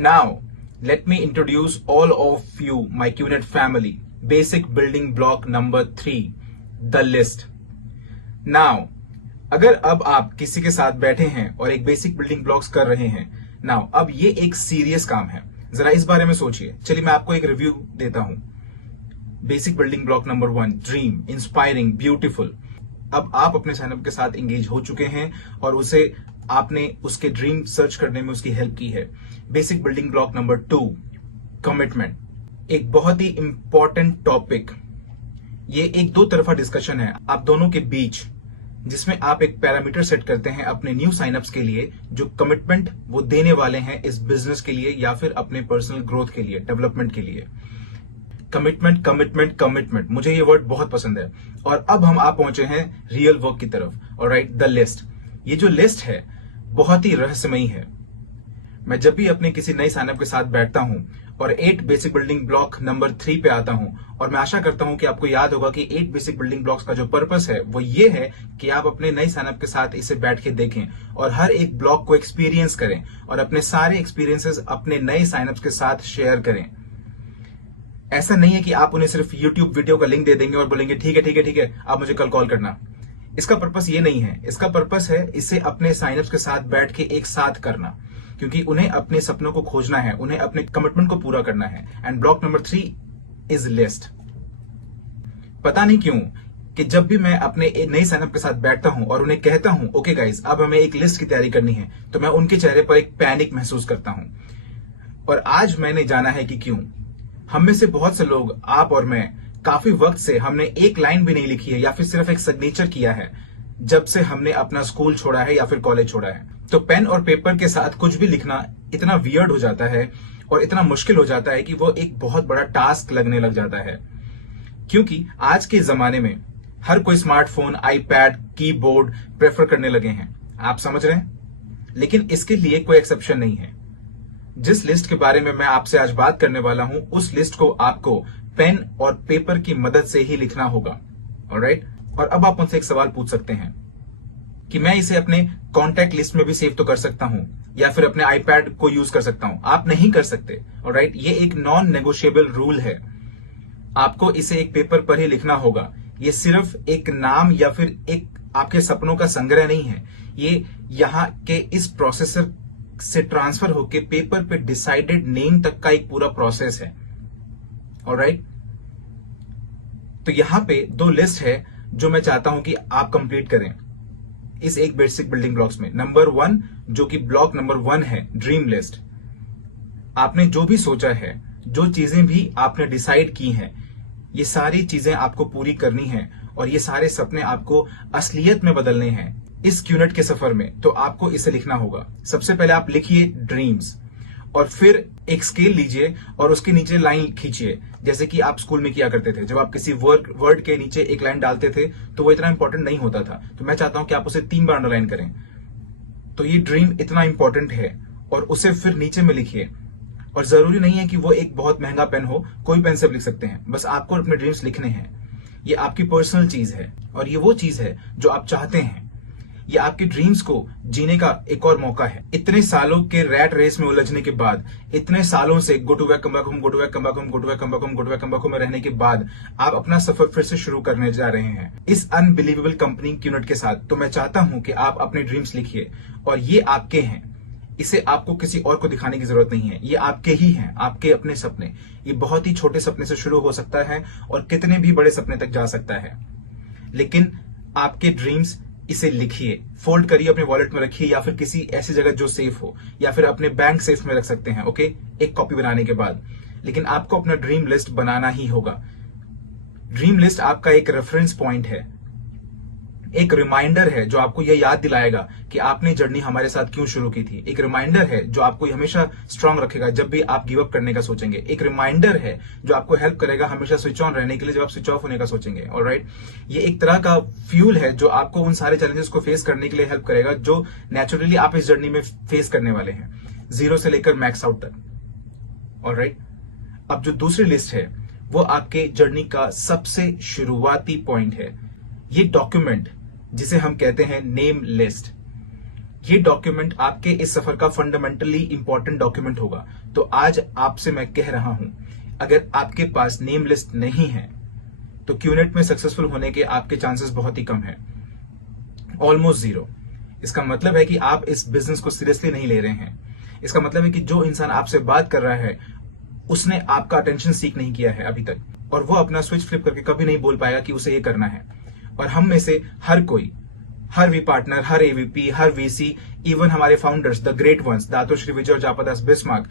Now, let me introduce all of you, my QNet family. Basic building block number 3, the list. Now, अगर अब आप किसी के साथ बैठे हैं और एक बेसिक बिल्डिंग ब्लॉक्स कर रहे हैं, नाउ अब ये एक सीरियस काम है, जरा इस बारे में सोचिए। चलिए मैं आपको एक रिव्यू देता हूं। Basic building block number 1, dream, inspiring, beautiful. अब आप अपने साइनअप के साथ एंगेज हो चुके हैं और उसे आपने उसके ड्रीम सर्च करने में उसकी हेल्प की है। Basic building block number 2, commitment. एक बहुत ही इंपॉर्टेंट टॉपिक। ये एक दो तरफा डिस्कशन है आप दोनों के बीच, जिसमें आप एक पैरामीटर सेट करते हैं अपने न्यू साइनअप्स के लिए, जो कमिटमेंट वो देने वाले हैं इस बिजनेस के लिए या फिर अपने पर्सनल ग्रोथ के लिए, डेवलपमेंट के लिए। कमिटमेंट कमिटमेंट कमिटमेंट, मुझे ये वर्ड बहुत पसंद है। और अब हम आप पहुंचे हैं रियल वर्क की तरफ। Alright, the list. ये जो लिस्ट है बहुत ही रहस्यमयी है। मैं जब भी अपने किसी नए साइनअप के साथ बैठता हूं और 8 बेसिक बिल्डिंग ब्लॉक नंबर 3 पे आता हूं, और मैं आशा करता हूं कि आपको याद होगा कि 8 बेसिक बिल्डिंग ब्लॉक्स का जो पर्पस है वो ये है कि आप अपने नए साइनअप के साथ इसे बैठ के देखें और हर एक ब्लॉक को एक्सपीरियंस करें और अपने सारे एक्सपीरियंसेस अपने नए साइनअप्स के साथ शेयर करें। ऐसा नहीं है कि आप उन्हें सिर्फ यूट्यूब वीडियो का लिंक दे देंगे और बोलेंगे ठीक है ठीक है ठीक है, आप मुझे कल कॉल करना। इसका पर्पस ये नहीं है। इसका पर्पस है इसे अपने साइनअप्स के साथ बैठ के एक साथ करना, क्योंकि उन्हें अपने सपनों को खोजना है, उन्हें अपने कमिटमेंट को पूरा करना है। And block number 3 is list. पता नहीं क्यों कि जब भी मैं अपने नए साइनअप के साथ बैठता हूं और उन्हें कहता हूं ओके गाइज अब हमें एक लिस्ट की तैयारी करनी है, तो मैं उनके चेहरे पर एक पैनिक महसूस करता हूं। और आज मैंने जाना है कि क्यों। हम में से बहुत से लोग, आप और मैं, काफी वक्त से हमने एक लाइन भी नहीं लिखी है या फिर सिर्फ एक सिग्नेचर किया है जब से हमने अपना स्कूल छोड़ा है या फिर कॉलेज छोड़ा है। तो पेन और पेपर के साथ कुछ भी लिखना इतना वियर्ड हो जाता है और इतना मुश्किल हो जाता है कि वो एक बहुत बड़ा टास्क लगने लग जाता है। क्योंकि आज के जमाने में हर कोई स्मार्टफोन, आईपैड, कीबोर्ड प्रेफर करने लगे हैं। आप समझ रहे हैं? लेकिन इसके लिए कोई एक्सेप्शन नहीं है। जिस लिस्ट के बारे में मैं आपसे आज बात करने वाला हूं, उस लिस्ट को आपको पेन और पेपर की मदद से ही लिखना होगा। ऑलराइट? और अब आप मुझसे एक सवाल पूछ सकते हैं कि मैं इसे अपने कॉन्टैक्ट लिस्ट में भी सेव तो कर सकता हूं या फिर अपने आईपैड को यूज कर सकता हूं। आप नहीं कर सकते। ऑलराइट? ये एक नॉन नेगोशिएबल रूल है। आपको इसे एक पेपर पर ही लिखना होगा। ये सिर्फ एक नाम या फिर एक आपके सपनों का संग्रह नहीं है। ये यहाँ के इस प्रोसेसर से ट्रांसफर होके पेपर पे डिसाइडेड नेम तक का एक पूरा प्रोसेस है। ऑलराइट? तो यहां पे 2 लिस्ट है जो मैं चाहता हूं कि आप कंप्लीट करें इस एक बेसिक बिल्डिंग ब्लॉक्स में। नंबर 1 जो कि ब्लॉक नंबर 1 है, ड्रीम लिस्ट। आपने जो भी सोचा है, जो चीजें भी आपने डिसाइड की हैं, ये सारी चीजें आपको पूरी करनी है और ये सारे सपने आपको असलियत में बदलने हैं इस क्यूनेट के सफर में। तो आपको इसे लिखना होगा। सबसे पहले आप लिखिए ड्रीम्स और फिर एक स्केल लीजिए और उसके नीचे लाइन खींचिए, जैसे कि आप स्कूल में किया करते थे। जब आप किसी वर्ड के नीचे एक लाइन डालते थे तो वो इतना इंपॉर्टेंट नहीं होता था। तो मैं चाहता हूं कि आप उसे 3 बार अंडरलाइन करें। तो ये ड्रीम इतना इंपॉर्टेंट है और उसे फिर नीचे में लिखिए। और जरूरी नहीं है कि वो एक बहुत महंगा पेन हो, कोई पेन से लिख सकते हैं। बस आपको अपने ड्रीम्स लिखने हैं। ये आपकी पर्सनल चीज है और ये वो चीज है जो आप चाहते हैं। ये आपके ड्रीम्स को जीने का एक और मौका है। इतने सालों के रैट रेस में उलझने के बाद, इतने सालों से go to back come back home, go to back come back home, go to back come back home, go to back come back home में रहने के बाद आप अपना सफर फिर से शुरू करने जा रहे हैं इस अनबिलीवेबल कंपनी क्यूनेट के साथ। तो मैं चाहता हूं कि आप अपने ड्रीम्स लिखिए और ये आपके हैं। इसे आपको किसी और को दिखाने की जरूरत नहीं है। ये आपके ही हैं, आपके अपने सपने। ये बहुत ही छोटे सपने से शुरू हो सकता है और कितने भी बड़े सपने तक जा सकता है। लेकिन आपके ड्रीम्स, इसे लिखिए, फोल्ड करिए, अपने वॉलेट में रखिए या फिर किसी ऐसी जगह जो सेफ हो, या फिर अपने बैंक सेफ में रख सकते हैं। ओके, एक कॉपी बनाने के बाद। लेकिन आपको अपना ड्रीम लिस्ट बनाना ही होगा। ड्रीम लिस्ट आपका एक रेफरेंस पॉइंट है, एक रिमाइंडर है जो आपको यह याद दिलाएगा कि आपने जर्नी हमारे साथ क्यों शुरू की थी। एक रिमाइंडर है जो आपको हमेशा स्ट्रांग रखेगा जब भी आप गिव अप करने का सोचेंगे। एक रिमाइंडर है जो आपको हेल्प करेगा हमेशा स्विच ऑन रहने के लिए जब आप स्विच ऑफ होने का सोचेंगे। ऑलराइट? ये एक तरह का फ्यूल है जो आपको उन सारे चैलेंजेस को फेस करने के लिए हेल्प करेगा जो नेचुरली आप इस जर्नी में फेस करने वाले हैं, 0 से लेकर मैक्स आउट तक। ऑलराइट? अब जो दूसरी लिस्ट है वो आपके जर्नी का सबसे शुरुआती पॉइंट है। ये डॉक्यूमेंट जिसे हम कहते हैं नेम लिस्ट। ये डॉक्यूमेंट आपके इस सफर का फंडामेंटली इंपॉर्टेंट डॉक्यूमेंट होगा। तो आज आपसे मैं कह रहा हूं, अगर आपके पास नेम लिस्ट नहीं है तो क्यूनेट में सक्सेसफुल होने के आपके चांसेस बहुत ही कम है, ऑलमोस्ट जीरो। इसका मतलब है कि आप इस बिजनेस को सीरियसली नहीं ले रहे हैं। इसका मतलब है कि जो इंसान आपसे बात कर रहा है उसने आपका अटेंशन सीक नहीं किया है अभी तक, और वो अपना स्विच फ्लिप करके कभी नहीं बोल पाएगा कि उसे ये करना है। और हम में से हर कोई, हर वी पार्टनर, हर एवीपी, हर वीसी, इवन हमारे founders, the great ones, Dato Sri Vijay और जापादास बिस्मार्क,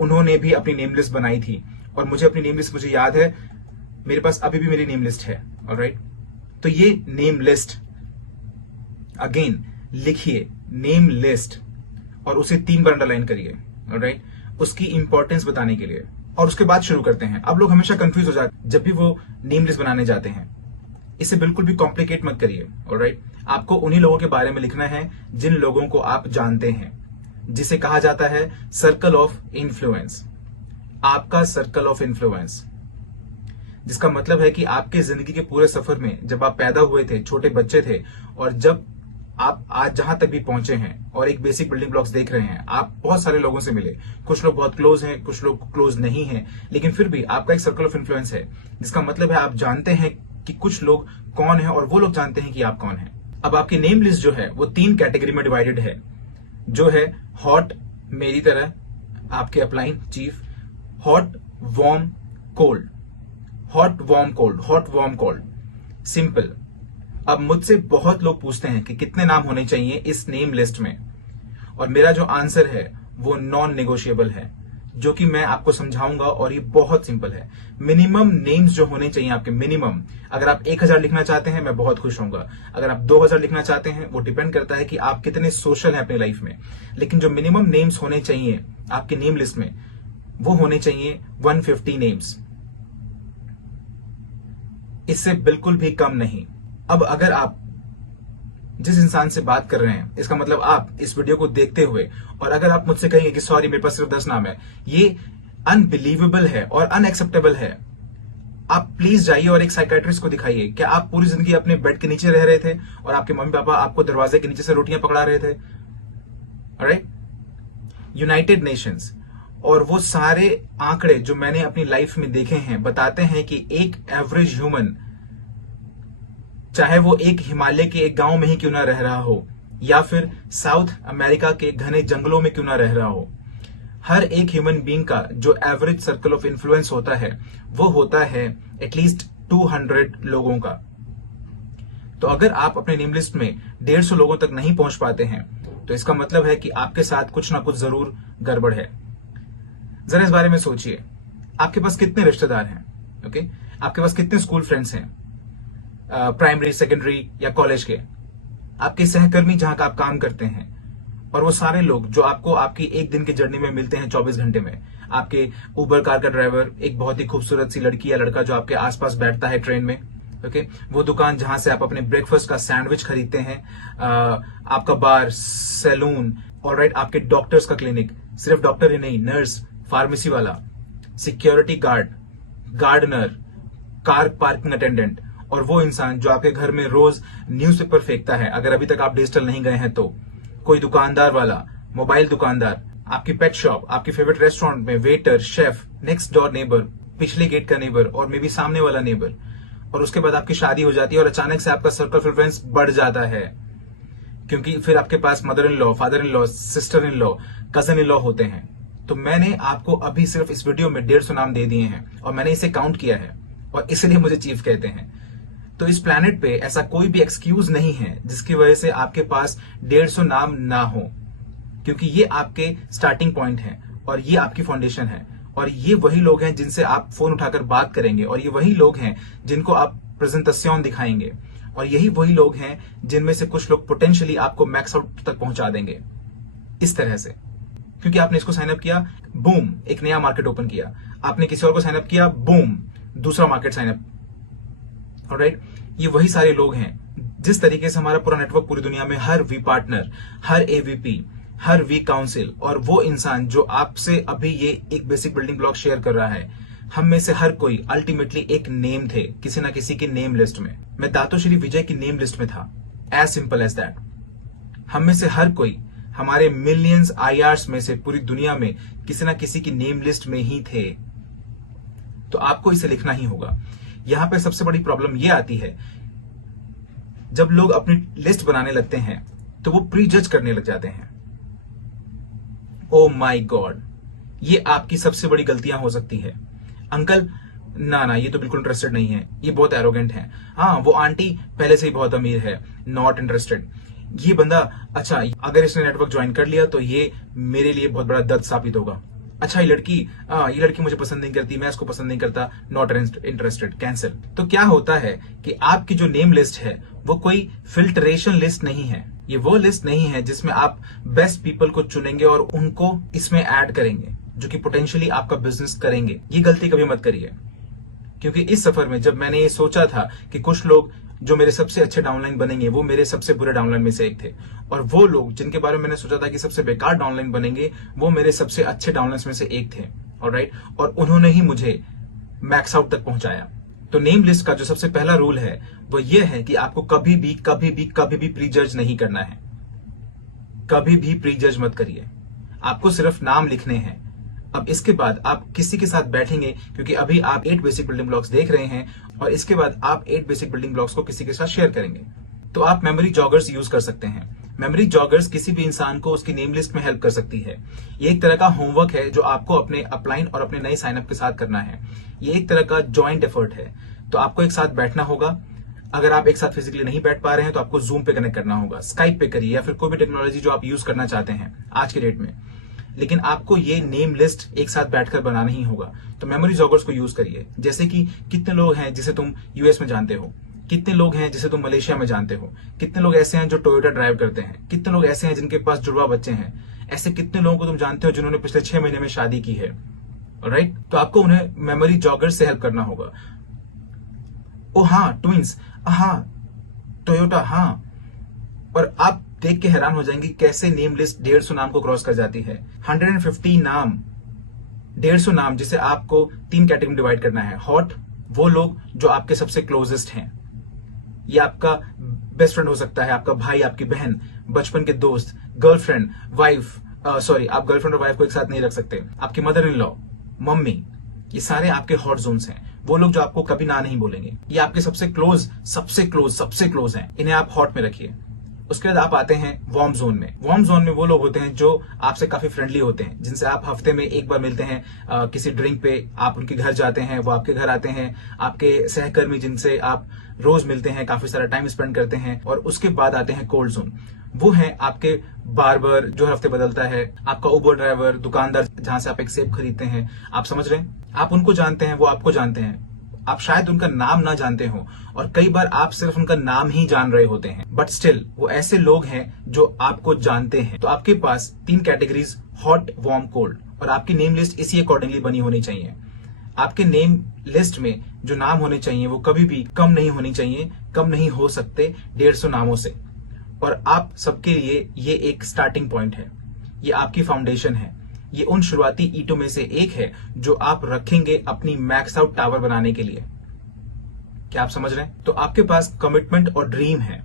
उन्होंने भी अपनी नेम लिस्ट बनाई थी। और मुझे अपनी नेम लिस्ट मुझे याद है, मेरे पास अभी भी मेरी नेम लिस्ट है। ऑलराइट, तो ये नेम लिस्ट अगेन लिखिए, नेम लिस्ट, और उसे 3 बार अंडरलाइन करिए। ऑलराइट, उसकी इंपॉर्टेंस बताने के लिए। और उसके बाद शुरू करते हैं। अब लोग हमेशा कंफ्यूज हो जाते हैं जब भी वो नेम लिस्ट बनाने जाते हैं। इसे बिल्कुल भी कॉम्प्लिकेट मत करिए। ऑलराइट, आपको उन्हीं लोगों के बारे में लिखना है जिन लोगों को आप जानते हैं, जिसे कहा जाता है सर्कल ऑफ इन्फ्लुएंस। आपका सर्कल ऑफ इन्फ्लुएंस, जिसका मतलब है कि आपके जिंदगी के पूरे सफर में जब आप पैदा हुए थे, छोटे बच्चे थे, और जब आप आज जहां तक भी पहुंचे हैं और एक बेसिक बिल्डिंग ब्लॉक्स देख रहे हैं, आप बहुत सारे लोगों से मिले। कुछ लोग बहुत क्लोज हैं, कुछ लोग क्लोज नहीं हैं, लेकिन फिर भी आपका एक सर्कल ऑफ इन्फ्लुएंस है, जिसका मतलब है आप जानते हैं कि कुछ लोग कौन है और वो लोग जानते हैं कि आप कौन है। अब आपकी नेम लिस्ट जो है वो 3 कैटेगरी में डिवाइडेड है, जो है हॉट, मेरी तरह, आपके upline chief, hot, warm, cold, hot, warm, cold, hot, warm, cold, simple. अब मुझसे बहुत लोग पूछते हैं कि कितने नाम होने चाहिए इस नेम लिस्ट में, और मेरा जो आंसर है वो नॉन नेगोशिएबल है, जो कि मैं आपको समझाऊंगा। और ये बहुत सिंपल है। मिनिमम नेम्स जो होने चाहिए आपके, मिनिमम, अगर आप 1000 लिखना चाहते हैं मैं बहुत खुश होऊंगा। अगर आप 2000 लिखना चाहते हैं, वो डिपेंड करता है कि आप कितने सोशल हैं अपनी लाइफ में। लेकिन जो मिनिमम नेम्स होने चाहिए आपकी नेम लिस्ट में, वो होने चाहिए 150 नेम्स, इससे बिल्कुल भी कम नहीं। अब अगर आप जिस इंसान से बात कर रहे हैं, इसका मतलब आप इस वीडियो को देखते हुए, और अगर आप मुझसे कहेंगे कि सॉरी मेरे पास सिर्फ 10 नाम है, ये अनबिलीवेबल है और अनएक्सेप्टेबल है। आप प्लीज जाइए और एक साइकियाट्रिस्ट को दिखाइए। क्या आप पूरी जिंदगी अपने बेड के नीचे रह रहे थे और आपके मम्मी पापा आपको दरवाजे के नीचे से रोटियां पकड़ा रहे थे? ऑलराइट, यूनाइटेड नेशंस और वो सारे आंकड़े जो मैंने अपनी लाइफ में देखे हैं बताते हैं कि एक एवरेज ह्यूमन, चाहे वो एक हिमालय के एक गांव में ही क्यों ना रह रहा हो या फिर साउथ अमेरिका के घने जंगलों में क्यों ना रह रहा हो, हर एक ह्यूमन बीइंग का जो एवरेज सर्कल ऑफ इन्फ्लुएंस होता है वो होता है एटलीस्ट 200 लोगों का। तो अगर आप अपने नेम लिस्ट में 150 लोगों तक नहीं पहुंच पाते हैं तो इसका मतलब है कि आपके साथ कुछ ना कुछ जरूर गड़बड़ है। जरा इस बारे में सोचिए, आपके पास कितने रिश्तेदार हैं? ओके, आपके पास कितने स्कूल फ्रेंड्स हैं, प्राइमरी, सेकेंडरी या कॉलेज के, आपके सहकर्मी जहां का आप काम करते हैं, और वो सारे लोग जो आपको आपकी एक दिन की जर्नी में मिलते हैं 24 घंटे में। आपके उबर कार का ड्राइवर, एक बहुत ही खूबसूरत सी लड़की या लड़का जो आपके आसपास बैठता है ट्रेन में, ओके, वो दुकान जहां से आप अपने ब्रेकफास्ट का सैंडविच खरीदते हैं, आपका बार, सैलून, ऑलराइट, आपके डॉक्टर्स का क्लिनिक, सिर्फ डॉक्टर ही नहीं, नर्स, फार्मेसी वाला, security guard, gardener, car parking attendant, और वो इंसान जो आपके घर में रोज न्यूज़पेपर फेंकता है, अगर अभी तक आप डिजिटल नहीं गए हैं तो, कोई दुकानदार वाला, मोबाइल दुकानदार, आपकी पेट शॉप, आपकी फेवरेट रेस्टोरेंट में waiter, chef, next door neighbour, पिछले गेट का नेबर और मे बी सामने वाला नेबर। और उसके बाद आपकी शादी हो जाती है और अचानक से आपका सर्कल ऑफ इन्फ्लुएंस बढ़ जाता है, क्योंकि फिर आपके पास mother in law, father in law, sister in law, cousin in law होते हैं। तो मैंने आपको अभी सिर्फ इस वीडियो में 150 नाम दे दिए हैं और मैंने इसे काउंट किया है, और इसलिए मुझे चीफ कहते हैं। तो इस प्लैनेट पे ऐसा कोई भी एक्सक्यूज नहीं है जिसकी वजह से आपके पास 150 नाम ना हो, क्योंकि ये आपके स्टार्टिंग पॉइंट है और ये आपकी फाउंडेशन है, और ये वही लोग हैं जिनसे आप फोन उठाकर बात करेंगे, और ये वही लोग हैं जिनको आप प्रेजेंटेशन दिखाएंगे, और यही वही लोग हैं जिनमें से कुछ लोग पोटेंशियली आपको मैक्स आउट तक पहुंचा देंगे इस तरह से। क्योंकि आपने इसको साइनअप किया, बूम, एक नया मार्केट ओपन किया, आपने किसी और को साइनअप किया, बूम, दूसरा मार्केट साइनअप। ऑलराइट, ये वही सारे लोग हैं। जिस तरीके से हमारा पूरा नेटवर्क पूरी दुनिया में, हर वी पार्टनर, हर एवीपी, हर वी काउंसिल, और वो इंसान जो आपसे अभी ये एक बेसिक बिल्डिंग ब्लॉक शेयर कर रहा है, हम में से हर कोई अल्टीमेटली एक नेम थे किसी ना किसी की नेम लिस्ट में। मैं दातोश्री विजय की नेम लिस्ट में था, एज सिंपल एज दैट। हम में से हर कोई हमारे मिलियंस IRs में से पूरी दुनिया में किसी ना किसी की नेम लिस्ट में ही थे। तो आपको इसे लिखना ही होगा। यहां पे सबसे बड़ी प्रॉब्लम यह आती है, जब लोग अपनी लिस्ट बनाने लगते हैं तो वो प्री जज करने लग जाते हैं। ओ माय गॉड, ये आपकी सबसे बड़ी गलतियां हो सकती है। अंकल ना ये तो बिल्कुल इंटरेस्टेड नहीं है, ये बहुत एरोगेंट है। हाँ, वो आंटी पहले से ही बहुत अमीर है, नॉट इंटरेस्टेड। ये बंदा, अच्छा अगर इसने नेटवर्क ज्वाइन कर लिया तो ये मेरे लिए बहुत बड़ा दर्द साबित होगा। अच्छा ये लड़की मुझे पसंद नहीं करती, मैं इसको पसंद नहीं करता, नॉट इंटरेस्टेड, कैंसिल। तो क्या होता है कि आपकी जो नेम लिस्ट है वो कोई फिल्ट्रेशन लिस्ट नहीं है। ये वो लिस्ट नहीं है जिसमें आप बेस्ट पीपल को चुनेंगे और उनको इसमें ऐड करेंगे जो कि पोटेंशियली आपका बिजनेस करेंगे। ये गलती कभी मत करिए, क्योंकि इस सफर में जब मैंने ये सोचा था कि कुछ लोग जो मेरे सबसे अच्छे डाउनलाइन बनेंगे वो मेरे सबसे बुरे डाउनलाइन में से एक थे, और वो लोग जिनके बारे में मैंने सोचा था कि सबसे बेकार डाउनलाइन बनेंगे वो मेरे सबसे अच्छे डाउनलाइन में से एक थे। ऑलराइट, और उन्होंने ही मुझे मैक्स आउट तक पहुंचाया। तो नेम लिस्ट का जो सबसे पहला रूल है वो ये है कि आपको कभी भी प्री जज नहीं करना है। कभी भी प्री जज मत करिए, आपको सिर्फ नाम लिखने हैं। अब इसके बाद आप किसी के साथ बैठेंगे, क्योंकि अभी आप 8 बेसिक बिल्डिंग ब्लॉक्स देख रहे हैं और इसके बाद आप 8 बेसिक बिल्डिंग ब्लॉक्स को किसी के साथ शेयर करेंगे। तो आप मेमोरी जॉगर्स यूज कर सकते हैं। मेमोरी जॉगर्स किसी भी इंसान को उसकी नेम लिस्ट में हेल्प कर सकती है। ये एक तरह का होमवर्क है जो आपको अपने अपलाइन और अपने नए साइनअप के साथ करना है। ये एक तरह का जॉइंट एफर्ट है। तो आपको एक साथ बैठना होगा। अगर आप एक साथ फिजिकली नहीं बैठ पा रहे हैं तो आपको जूम पे कनेक्ट करना होगा, स्काइप पे करिए, या फिर कोई भी टेक्नोलॉजी जो आप यूज करना चाहते हैं आज के डेट में। लेकिन आपको ये नेम लिस्ट एक साथ बैठकर बनाना ही होगा। तो मेमोरी जॉगर्स को यूज करिए। जैसे कि कितने लोग हैं जिसे तुम यूएस में जानते हो, कितने लोग हैं जिसे तुम मलेशिया में जानते हो, कितने लोग ऐसे हैं जो टोयोटा ड्राइव करते हैं, कितने लोग ऐसे हैं जिनके पास जुड़वा बच्चे हैं, ऐसे कितने लोगों को तुम जानते हो जिन्होंने पिछले 6 महीने में शादी की है। राइट, तो आपको उन्हें मेमोरी जॉगर्स से हेल्प करना होगा। ओ हाँ, ट्विंस, हाँ टोयोटा, हाँ। और आप देख के हैरान हो जाएंगे कैसे नेम लिस्ट 150 नाम को क्रॉस कर जाती है। 150 नाम, 150 नाम, जिसे आपको 3 कैटेगरी में डिवाइड करना है। हॉट, वो लोग जो आपके सबसे क्लोजेस्ट हैं। ये आपका बेस्ट फ्रेंड हो सकता है, आपका भाई, आपकी बहन, बचपन के दोस्त, गर्लफ्रेंड, वाइफ, सॉरी आप गर्लफ्रेंड और वाइफ को एक साथ नहीं रख सकते, आपकी मदर इन लॉ, मम्मी, ये सारे आपके हॉट जोन्स हैं। वो लोग जो आपको कभी ना नहीं बोलेंगे, ये आपके सबसे क्लोज हैं, इन्हें आप हॉट में रखिए। उसके बाद आप आते हैं वार्म जोन में। वार्म जोन में वो लोग होते हैं जो आपसे काफी फ्रेंडली होते हैं, जिनसे आप हफ्ते में एक बार मिलते हैं, किसी ड्रिंक पे आप उनके घर जाते हैं, वो आपके घर आते हैं, आपके सहकर्मी जिनसे आप रोज मिलते हैं, काफी सारा टाइम स्पेंड करते हैं। और उसके बाद आते हैं कोल्ड जोन। वो है आपके बार्बर जो हर हफ्ते बदलता है, आपका उबर ड्राइवर, दुकानदार जहां से आप एक सेब खरीदते हैं। आप समझ रहे हैं, आप उनको जानते हैं, वो आपको जानते हैं, आप शायद उनका नाम ना जानते हो, और कई बार आप सिर्फ उनका नाम ही जान रहे होते हैं, बट स्टिल वो ऐसे लोग हैं जो आपको जानते हैं। तो आपके पास 3 कैटेगरीज, हॉट, वार्म, कोल्ड, और आपकी नेम लिस्ट इसी अकॉर्डिंगली बनी होनी चाहिए। आपके नेम लिस्ट में जो नाम होने चाहिए वो कभी भी कम नहीं होनी चाहिए, कम नहीं हो सकते 150 नामों से। और आप सबके लिए ये एक स्टार्टिंग पॉइंट है, ये आपकी फाउंडेशन है, ये उन शुरुआती ईंटों में से एक है जो आप रखेंगे अपनी मैक्स आउट टावर बनाने के लिए। क्या आप समझ रहे हैं? तो आपके पास कमिटमेंट और ड्रीम है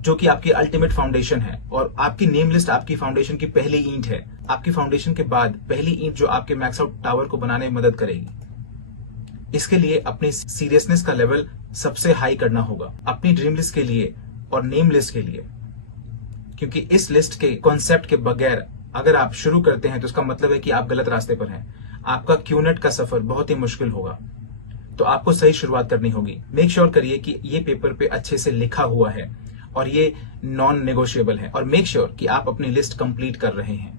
जो कि आपकी अल्टीमेट फाउंडेशन है, और आपकी नेम लिस्ट आपकी फाउंडेशन की पहली ईंट है। आपकी फाउंडेशन के बाद पहली ईंट जो आपके मैक्स आउट टावर को बनाने में मदद करेगी। इसके लिए अपनी सीरियसनेस का लेवल सबसे हाई करना होगा अपनी ड्रीम लिस्ट के लिए और नेम लिस्ट के लिए, क्योंकि इस लिस्ट के कॉन्सेप्ट के बगैर अगर आप शुरू करते हैं तो इसका मतलब है कि आप गलत रास्ते पर हैं। आपका क्यूनेट का सफर बहुत ही मुश्किल होगा। तो आपको सही शुरुआत करनी होगी। मेक श्योर करिए कि ये पेपर पे अच्छे से लिखा हुआ है और ये नॉन नेगोशिएबल है, और मेक श्योर कि आप अपनी लिस्ट कंप्लीट कर रहे हैं।